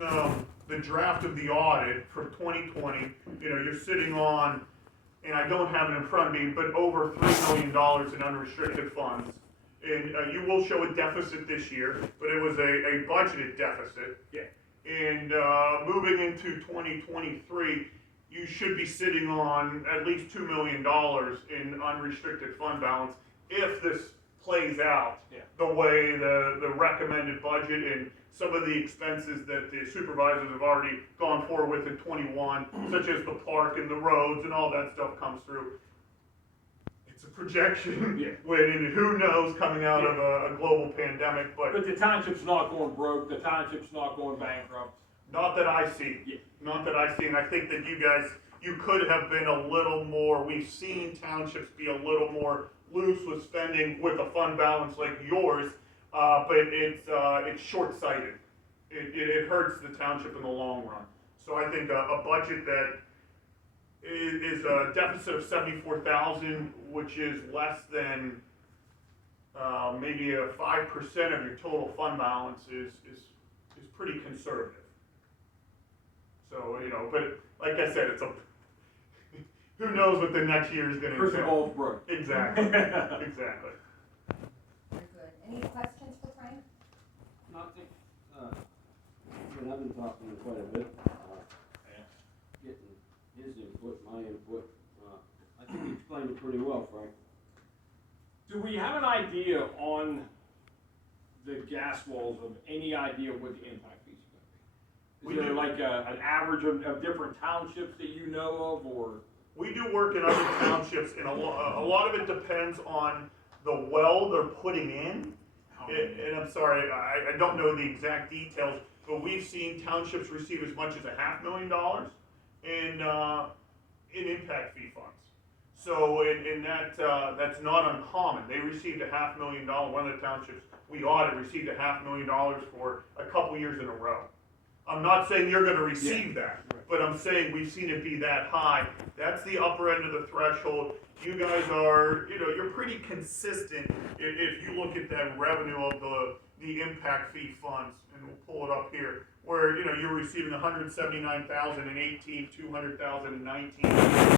The draft of the audit for 2020, you're sitting on, and I don't have it in front of me, but over $3 million in unrestricted funds. And you will show a deficit this year, but it was a budgeted deficit. Yeah. And moving into 2023, you should be sitting on at least $2 million in unrestricted fund balance if this plays out the way the recommended budget and some of the expenses that the supervisors have already gone forward with in 21, such as the park and the roads and all that stuff comes through. It's a projection, and who knows coming out of a global pandemic, but the township's not going broke, the township's not going bankrupt. Not that I see. Not that I see, and I think that you could have been a little more, we've seen townships be a little more loose with spending with a fund balance like yours, but it's short-sighted. It hurts the township in the long run. So I think a budget that is a deficit of 74,000, which is less than maybe a 5% of your total fund balance is pretty conservative. So, but like I said, who knows what the next year is going to be. Crystal ball's broke. Exactly. Exactly. Very good. Any questions for Frank? Nothing. I've been talking to him quite a bit, getting his input, my input. I think he explained it pretty well, Frank. Do we have an idea on the gas walls of any idea what the impact fees are going to be? Is there like an average of different townships that you know of, or? We do work in other townships, and a lot of it depends on the well they're putting in. And I'm sorry, I don't know the exact details, but we've seen townships receive as much as $500,000 in impact fee funds. So, and that's not uncommon. They received $500,000. One of the townships we audit received $500,000 for a couple years in a row. I'm not saying you're going to receive that, but I'm saying we've seen it be that high. That's the upper end of the threshold. You guys are, you're pretty consistent if you look at that revenue of the impact fee funds, and we'll pull it up here, where, you're receiving $179,000 in 18, $200,000 in 19,